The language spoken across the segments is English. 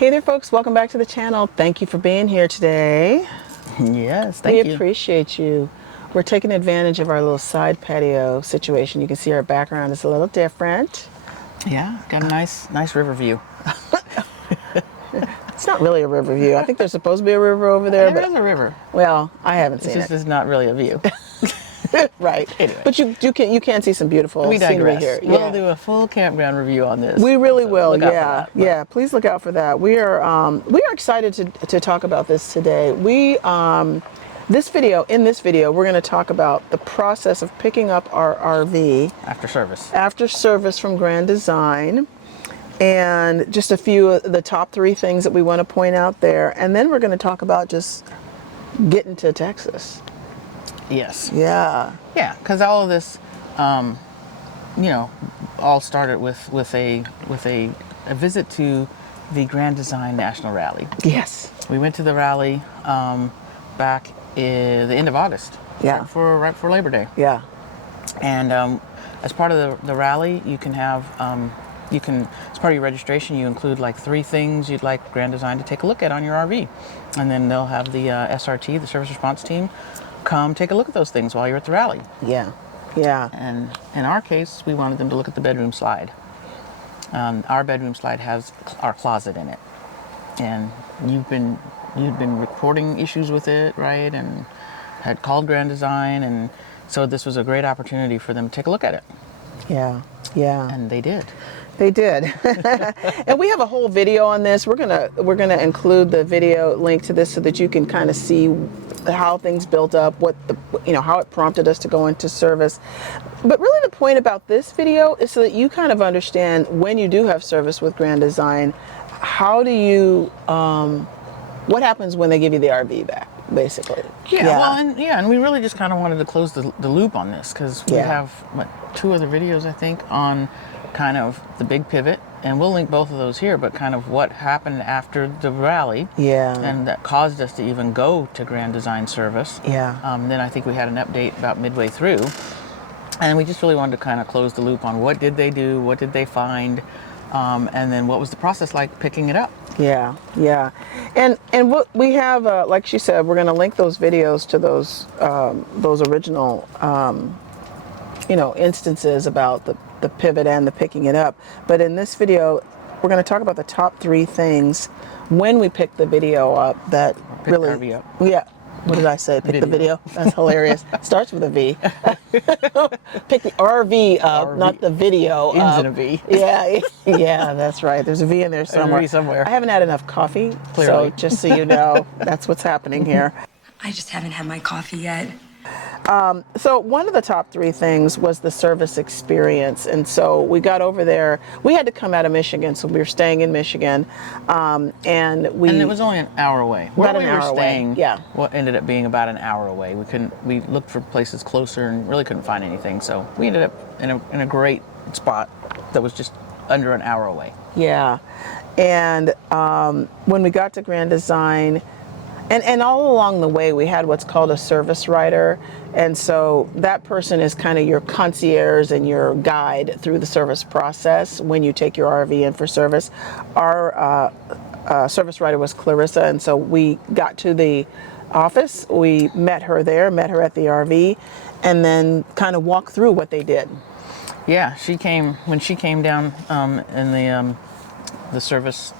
Hey there folks, welcome back to the channel. Thank you for being here today. Yes, thank you. We appreciate you. We're taking advantage of our little side patio situation. You can see our background is a little different. Yeah, got a nice river view. It's not really a river view. I think there's supposed to be a river over there. There is a river. Well, I haven't seen It's not really a view. Right. Anyway. But you can see some beautiful scenery here. We'll do a full campground review on this. We really will. Look out for that, Yeah. Please look out for that. We are excited to talk about this today. In this video, we're going to talk about the process of picking up our RV after service from Grand Design, and just a few of the top 3 things that we want to point out there, and then we're going to talk about just getting to Texas. Yes. Yeah. Yeah, because all of this, all started with a visit to the Grand Design National Rally. Yes. We went to the rally back in the end of August. Yeah. Right before Labor Day. Yeah. And as part of the rally, you can have as part of your registration, you include like 3 things you'd like Grand Design to take a look at on your RV, and then they'll have the SRT, the Service Response Team, come take a look at those things while you're at the rally. Yeah. Yeah. And in our case, we wanted them to look at the bedroom slide. Our bedroom slide has our closet in it, and you'd been reporting issues with it, right? And had called Grand Design, and so this was a great opportunity for them to take a look at it. Yeah. Yeah. And they did. They did. And we have a whole video on this. We're gonna include the video link to this so that you can kind of see how things built up, how it prompted us to go into service. But really the point about this video is so that you kind of understand, when you do have service with Grand Design, how do you, what happens when they give you the RV back, basically. And we really just kind of wanted to close the loop on this, because we have 2 other videos, I think, on kind of the big pivot, and we'll link both of those here, but kind of what happened after the rally, and that caused us to even go to Grand Design service. Then I think we had an update about midway through, and we just really wanted to kind of close the loop on what did they do, what did they find, and then what was the process like picking it up. Yeah. And what we have, like she said, we're going to link those videos to those original instances about the pivot and the picking it up. But in this video, we're going to talk about the top 3 things when we pick the video up that Pick really, the RV up. Yeah. What did I say? Pick the video? That's hilarious. Starts with a V. Pick the RV up, not the video Ends up. in a V. Yeah, that's right. There's a V in there somewhere. There's a V somewhere. I haven't had enough coffee, Clearly. so just so you know, that's what's happening here. I just haven't had my coffee yet. So one of the top 3 things was the service experience, and so we got over there. We had to come out of Michigan, so we were staying in Michigan, and it was only an hour away. About an hour away. Yeah. What ended up being about an hour away. We looked for places closer and really couldn't find anything, so we ended up in a great spot that was just under an hour away. Yeah, and when we got to Grand Design, and all along the way, we had what's called a service Riter. And so that person is kind of your concierge and your guide through the service process when you take your RV in for service. Our service Riter was Clarissa, and so we got to the office. We met her at the RV, and then kind of walked through what they did. Yeah, when she came down in the service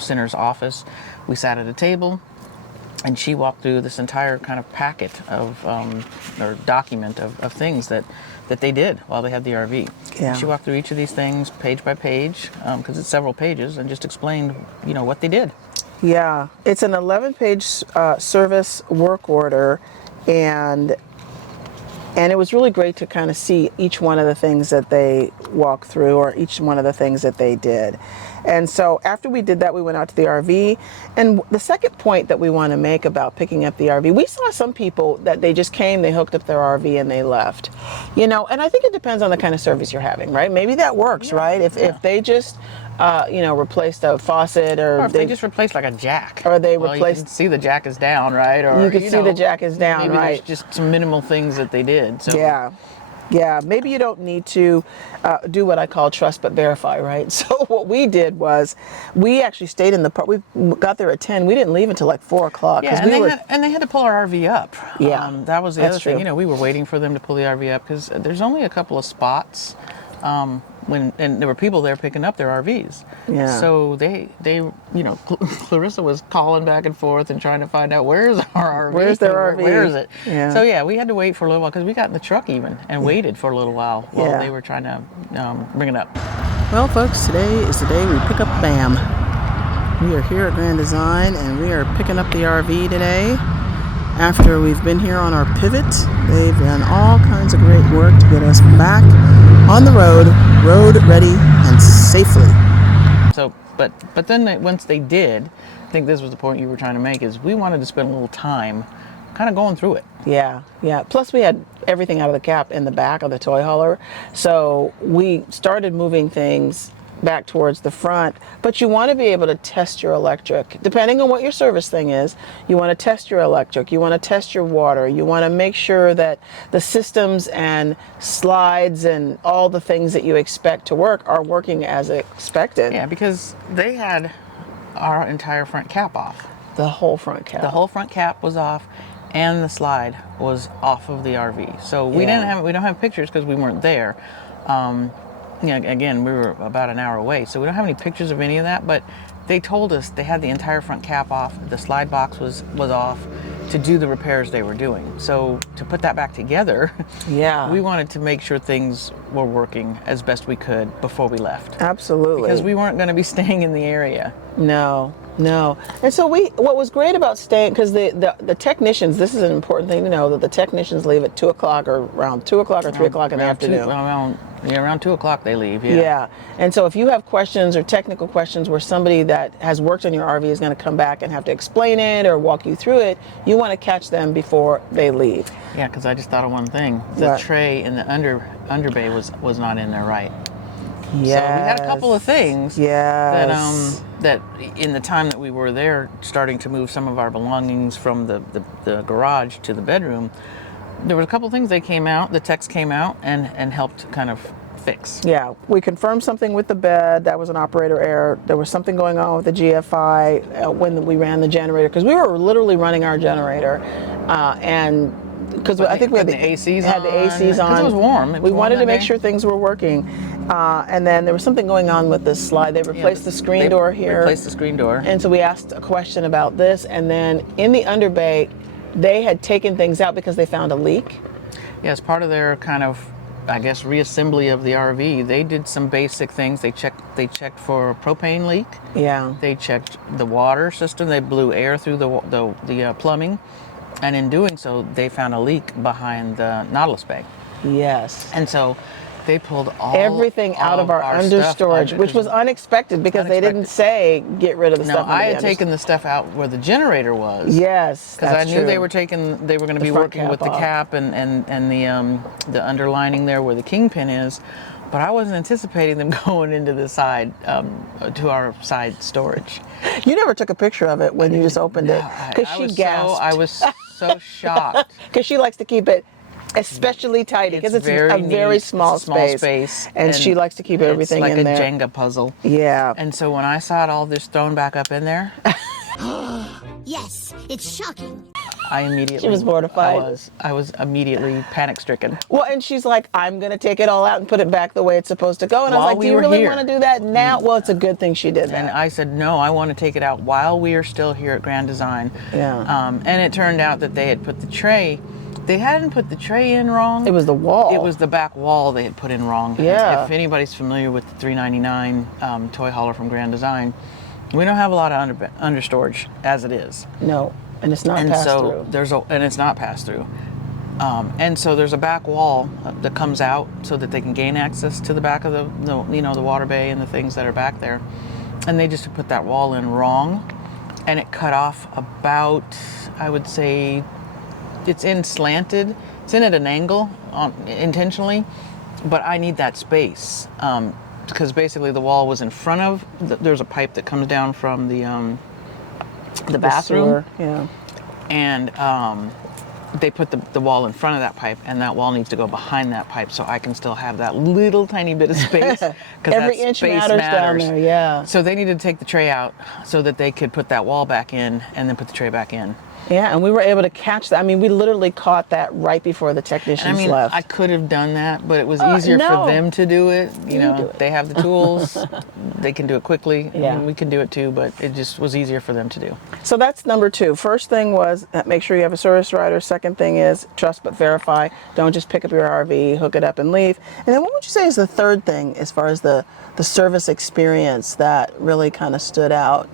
center's office. We sat at a table, and she walked through this entire kind of packet of, or document of things that they ddid while they had the RV. Yeah. She walked through each of these things page by page, because it's several pages, and just explained, what they did. Yeah, it's an 11-page service work order, and it was really great to kind of see each one of the things that they walked through, or each one of the things that they did. And so after we did that, we went out to the RV. And the second point that we want to make about picking up the RV, we saw some people that they just came, they hooked up their RV and they left. And I think it depends on the kind of service you're having, right? Maybe that works, right? If they just replaced a faucet, or if they just replaced like a jack, or they you replaced, can see the jack is down, right? Or you can see the jack is down, maybe right? There's just some minimal things that they did. So yeah. Yeah, maybe you don't need to do what I call trust but verify, right? So what we did was we actually stayed in the park. We got there at 10. We didn't leave until like 4 o'clock Yeah, because and they had to pull our RV up. Yeah, That was the that's other thing. true. You know, we were waiting for them to pull the RV up because there's only a couple of spots. And there were people there picking up their RVs. Yeah. So they Clarissa was calling back and forth and trying to find out where's our RV. Where's their RV? Where is it? Yeah. So yeah, we had to wait for a little while because we got in the truck even and waited for a little while Yeah. they were trying to bring it up. Well, folks, today is the day we pick up BAM. We are here at Grand Design and we are picking up the RV today. After we've been here on our pivot, they've done all kinds of great work to get us back on the road ready and safely. So, but then once they did, I think this was the point you were trying to make, is we wanted to spend a little time kind of going through it. Yeah. Plus we had everything out of the cab in the back of the toy hauler. So we started moving things back towards the front, but you want to be able to test your electric. Depending on what your service thing is, you want to test your electric, you want to test your water, you want to make sure that the systems and slides and all the things that you expect to work are working as expected. Yeah, because they had our entire front cap off. The whole front cap. The whole front cap was off, and the slide was off of the RV. So we don't have pictures because we weren't there. Again, we were about an hour away, so we don't have any pictures of any of that, but they told us they had the entire front cap off, the slide box was off to do the repairs they were doing. So to put that back together, we wanted to make sure things were working as best we could before we left. Absolutely. Because we weren't going to be staying in the area. No. And so what was great about staying, because the technicians, this is an important thing to know, that the technicians leave at 2 o'clock or around 2 o'clock or 3 o'clock in the afternoon. Around 2 o'clock they leave, Yeah. And so if you have questions or technical questions where somebody that has worked on your RV is going to come back and have to explain it or walk you through it, you want to catch them before they leave. Yeah, because I just thought of one thing. The tray in the underbay was not in there right. Yes. So we had a couple of things that in the time that we were there, starting to move some of our belongings from the garage to the bedroom, there were a couple of things the techs came out and helped kind of fix. Yeah, we confirmed something with the bed. That was an operator error. There was something going on with the GFI when we ran the generator, because we were literally running our generator, and because I think we had the ACs on. Because it was warm. We wanted to make sure things were working, and then there was something going on with the slide. They replaced the screen door here. Replaced the screen door. And so we asked a question about this, and then in the underbay, they had taken things out because they found a leak. Yeah, as part of their kind of, I guess, reassembly of the RV, they did some basic things. They checked for a propane leak. Yeah. They checked the water system. They blew air through the plumbing. And in doing so, they found a leak behind the Nautilus bay. Yes. And so they pulled everything out of our understorage, which was unexpected because they didn't say get rid of the stuff. No, I had taken the stuff out where the generator was. Yes, because I knew they were going to be working with the cap and the underlining there where the kingpin is. But I wasn't anticipating them going into the side, to our side storage. You never took a picture of it when you just opened it, because she gasped. I was so shocked. Because she likes to keep it especially tidy, because it's a very small space. And she likes to keep everything in there. It's like a Jenga puzzle. Yeah. And so when I saw it all just thrown back up in there. Yes, it's shocking. She was mortified. I was immediately panic stricken. Well, and she's like, I'm going to take it all out and put it back the way it's supposed to go. And I was like, do you really want to do that now? Well, it's a good thing she did that. And I said, no, I want to take it out while we are still here at Grand Design. Yeah. And it turned out that they had put the tray. They hadn't put the tray in wrong. It was the wall. It was the back wall they had put in wrong. Yeah. If anybody's familiar with the $3.99 toy hauler from Grand Design, we don't have a lot of under storage as it is. No, and it's not passed through. And it's not passed through. And so there's a back wall that comes out so that they can gain access to the back of the water bay and the things that are back there. And they just put that wall in wrong, and it cut off about, I would say, it's in slanted. It's in at an angle intentionally, but I need that space because basically the wall was in front of. There's a pipe that comes down from the bathroom. Yeah. And they put the wall in front of that pipe, and that wall needs to go behind that pipe, so I can still have that little tiny bit of space. Every inch matters down there, yeah. So they needed to take the tray out so that they could put that wall back in and then put the tray back in. Yeah, and we were able to catch that. I mean, we literally caught that right before the technicians left. I could have done that, but it was easier for them to do it. You know, they have the tools. They can do it quickly. Yeah. I mean, we can do it too, but it just was easier for them to do. So that's number 2. First thing was make sure you have a service rider. Second thing is trust but verify. Don't just pick up your RV, hook it up, and leave. And then what would you say is the third thing as far as the service experience that really kind of stood out?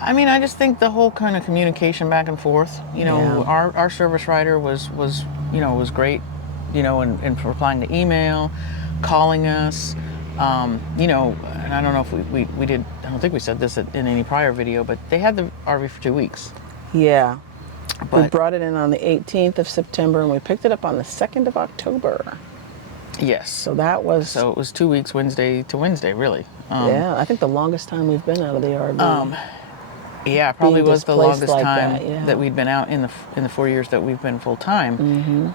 I mean, I just think the whole kind of communication back and forth. You know, our service rider was great. You know, in replying to email, calling us. You know, and I don't know if we did. I don't think we said this in any prior video, but they had the RV for 2 weeks. Yeah. But We brought it in on the 18th of September, and we picked it up on the 2nd of October. yes, So that was, so it was 2 weeks, Wednesday to Wednesday, really. yeah, I think the longest time we've been out of the RV. Yeah, probably being was the displaced longest like time that, yeah. that we'd been out in the 4 years that we've been full time.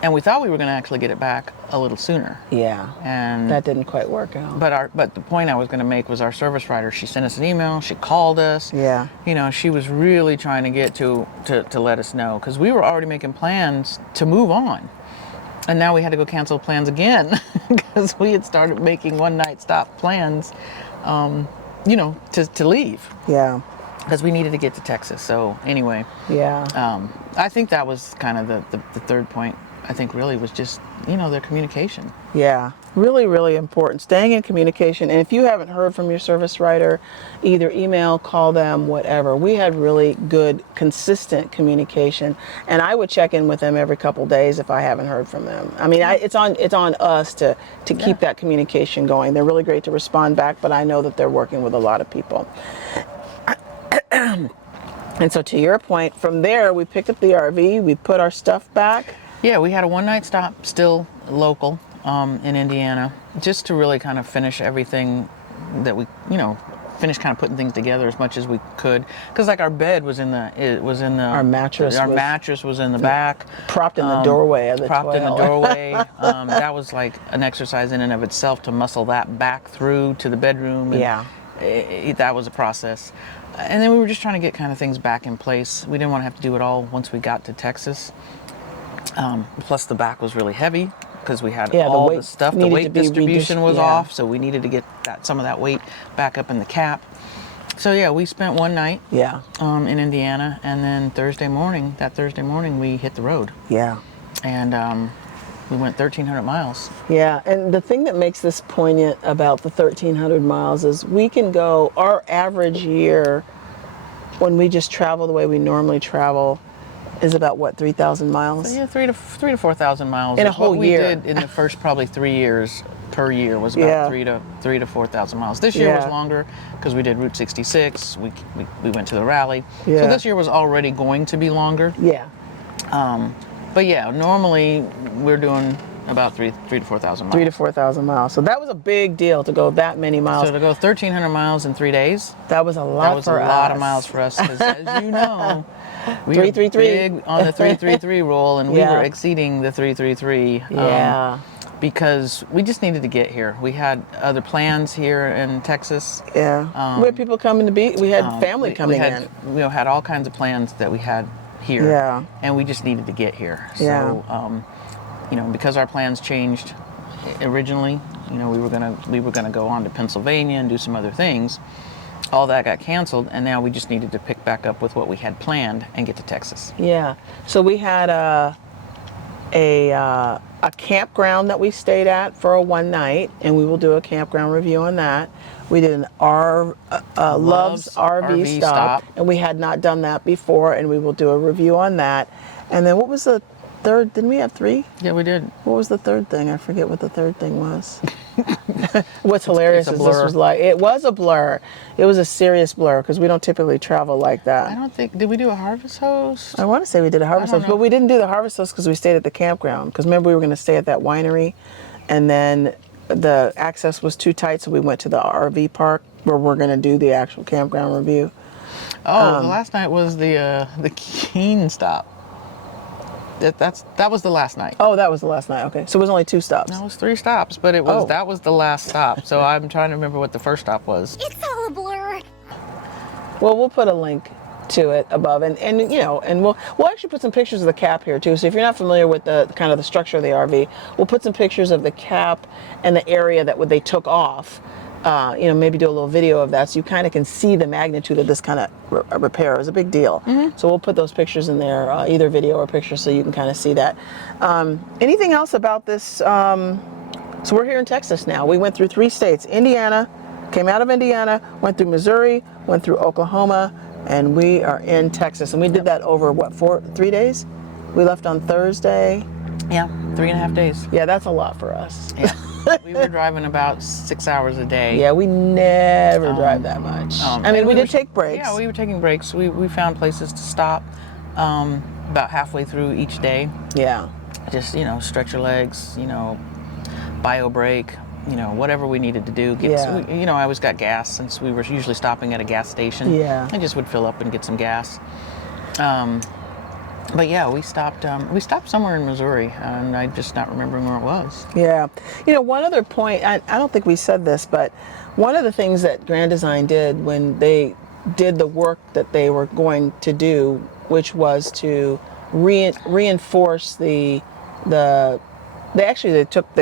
And we thought we were going to actually get it back a little sooner. Yeah, And that didn't quite work out. but the point I was going to make was our service rider. She sent us an email. She called us. Yeah. You know, she was really trying to get to let us know, because we were already making plans to move on, and now we had to go cancel plans again because we had started making one night stop plans. You know, to leave, Yeah, because we needed to get to Texas. So anyway, yeah. I think that was kind of the third point. I think really was just, you know, their communication. Yeah, really, really important. Staying in communication. And if you haven't heard from your service writer, either email, call them, whatever. We had really good, consistent communication. And I would check in with them every couple days if I haven't heard from them. I mean, it's on us to keep that communication going. They're really great to respond back, but I know that they're working with a lot of people. And so to your point, from there, we picked up the RV, we put our stuff back. Yeah, we had a one night stop, still local, in Indiana, just to really kind of finish everything that we, you know, finish kind of putting things together as much as we could. Because like our bed was in the Our mattress was in the back, propped in the doorway of the propped in the toilet. doorway. That was like an exercise in and of itself to muscle that back through to the bedroom. And Yeah. that was a process. And then we were just trying to get kind of things back in place. We didn't want to have to do it all once we got to Texas. Plus the back was really heavy because we had all the stuff. The weight distribution was off, so we needed to get some of that weight back up in the cap. So yeah, we spent one night in Indiana, and then Thursday morning, we hit the road. Yeah. And we went 1,300 miles. Yeah, and the thing that makes this poignant about the 1,300 miles is we can go, our average year when we just travel the way we normally travel is about what, 3,000 miles? So yeah, 3,000 to 4,000 miles in a is whole what year. we did in the first probably 3 years. Per year was about 3,000 to 4,000 miles. This year was longer because we did Route 66. We went to the rally. Yeah. So this year was already going to be longer. Yeah. But yeah, normally we're doing about 3,000 to 4,000 miles. 3,000 to 4,000 miles. So that was a big deal to go that many miles. So to go 1,300 miles in 3 days. That was a lot. That was a lot of miles for us because, as you know, we 333 were big on the 333 roll, and we were exceeding the 333. Yeah. Because we just needed to get here. We had other plans here in Texas. Yeah. We had people coming to be. We had family coming in. We had all kinds of plans that we had here. Yeah. And we just needed to get here. Yeah. So, you know, because our plans changed originally, you know, we were gonna go on to Pennsylvania and do some other things. All that got canceled, and now we just needed to pick back up with what we had planned and get to Texas. Yeah. So we had a campground that we stayed at for a one night, and we will do a campground review on that. We did an Love's RV stop, and we had not done that before, and we will do a review on that. And then what was the third? Didn't we have 3? Yeah, we did. What was the third thing? I forget what the third thing was. What's hilarious it's is this was like, it was a blur. It was a serious blur because we don't typically travel like that. I don't think, did we do a harvest host? I want to say we did a harvest host, but we didn't do the harvest host because we stayed at the campground. Because remember, we were going to stay at that winery, and then the access was too tight, so we went to the RV park where we're going to do the actual campground review. Oh, the last night was the Keene stop. That was the last night. Oh, that was the last night. Okay, so it was only 2 stops. No, it was 3 stops, but that was the last stop. So I'm trying to remember what the first stop was. It's all a blur. Well, we'll put a link to it above, and we'll actually put some pictures of the cap here too. So if you're not familiar with the kind of the structure of the RV, we'll put some pictures of the cap and the area that they took off. Maybe do a little video of that so you kind of can see the magnitude of this kind of repair. It was a big deal. So we'll put those pictures in there, either video or pictures, so you can kind of see that. Anything else about this? So we're here in Texas now. We went through 3 states. Indiana, came out of Indiana, went through Missouri, went through Oklahoma, and we are in Texas. And we did that over, 3 days? We left on Thursday. Yeah, 3.5 days. Yeah, that's a lot for us. Yeah. We were driving about 6 hours a day. Yeah, we never drive that much. I mean, we did take breaks. Yeah, we were taking breaks. We found places to stop about halfway through each day. Yeah. Just, stretch your legs, bio break, whatever we needed to do. I always got gas since we were usually stopping at a gas station. Yeah. I just would fill up and get some gas. But yeah, we stopped somewhere in Missouri, and I'm just not remembering where it was. Yeah. One other point, I don't think we said this, but one of the things that Grand Design did when they did the work that they were going to do, which was to reinforce they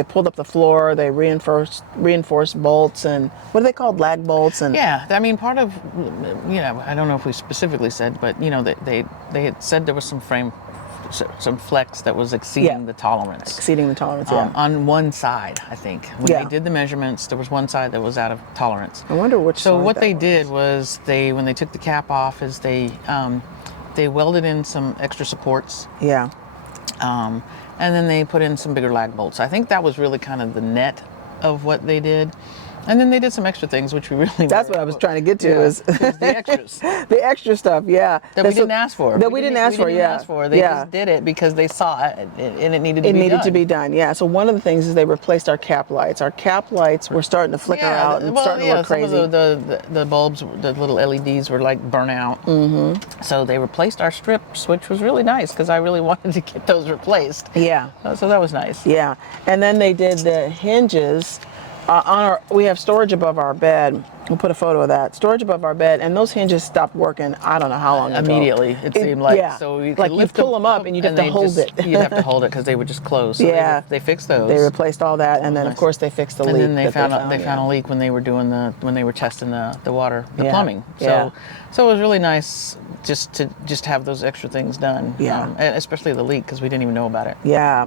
pulled up the floor, they reinforced bolts, and what are they called, lag bolts? And yeah, I mean, part of, I don't know if we specifically said, but they had said there was some flex that was exceeding the tolerance. Exceeding the tolerance, yeah. On one side, I think. When they did the measurements, there was one side that was out of tolerance. I wonder which. So what they did was when they took the cap off, is they welded in some extra supports. Yeah. And then they put in some bigger lag bolts. I think that was really kind of the net of what they did. And then they did some extra things, which we really... That's what I was trying to get to, is the extras. The extra stuff, yeah. That we didn't ask for. That we didn't ask for. They just did it because they saw it, and it needed to be done. It needed to be done, yeah. So one of the things is they replaced our cap lights. Our cap lights were starting to flicker out and starting to look crazy. Some of the bulbs, the little LEDs were like burnt out. So they replaced our strips, which was really nice because I really wanted to get those replaced. Yeah. So that was nice. Yeah. And then they did the hinges. We have storage above our bed. We'll put a photo of that. Storage above our bed, and those hinges stopped working. I don't know how long ago. Immediately, it seemed like. Yeah. So you like you pull them up and you'd have to hold it. You'd have to hold it because they would just close. So yeah. They fixed those. They replaced all that, and then of course they fixed the leak. And then they found a leak when they were doing when they were testing the water, the plumbing. So it was really nice just to have those extra things done. Yeah. Especially the leak, because we didn't even know about it. Yeah.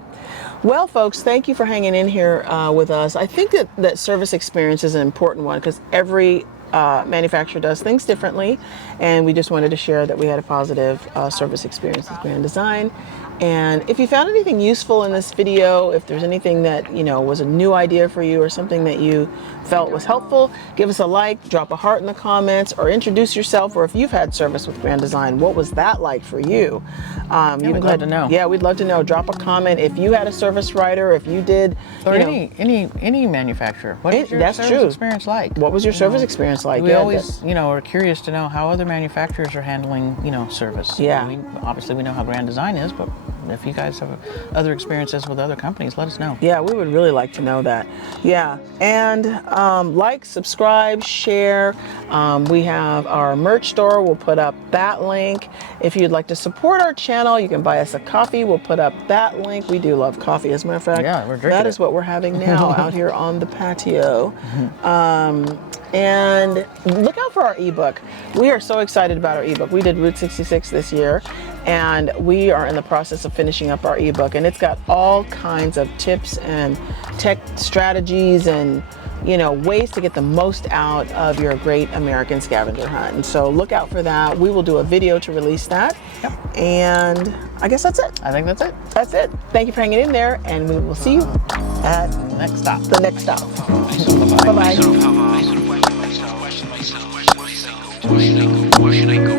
Well, folks, thank you for hanging in here with us. I think that service experience is an important one because every manufacturer does things differently, and we just wanted to share that we had a positive service experience with Grand Design. And if you found anything useful in this video, if there's anything that was a new idea for you or something that you felt was helpful, give us a like, drop a heart in the comments, or introduce yourself. Or if you've had service with Grand Design, what was that like for you? We'd love to know. Yeah, we'd love to know. Drop a comment if you had a service Riter, if you did, or any manufacturer. What was your service experience like? What was your service experience like? We always are curious to know how other manufacturers are handling service. Yeah. Obviously we know how Grand Design is, but if you guys have other experiences with other companies, let us know. Yeah, we would really like to know that. Yeah, and like, subscribe, share. We have our merch store. We'll put up that link. If you'd like to support our channel, you can buy us a coffee. We'll put up that link. We do love coffee, as a matter of fact. Yeah, we're drinking That is what we're having now out here on the patio. And look out for our ebook. We are so excited about our ebook. We did Route 66 this year, and we are in the process of finishing up our ebook, and it's got all kinds of tips and tech strategies and ways to get the most out of your great American scavenger hunt. And so look out for that. We will do a video to release that. Yep. And I guess that's it. I think that's it. That's it. Thank you for hanging in there, and we will see you at the next stop. The next stop. Bye-bye. Where should I go?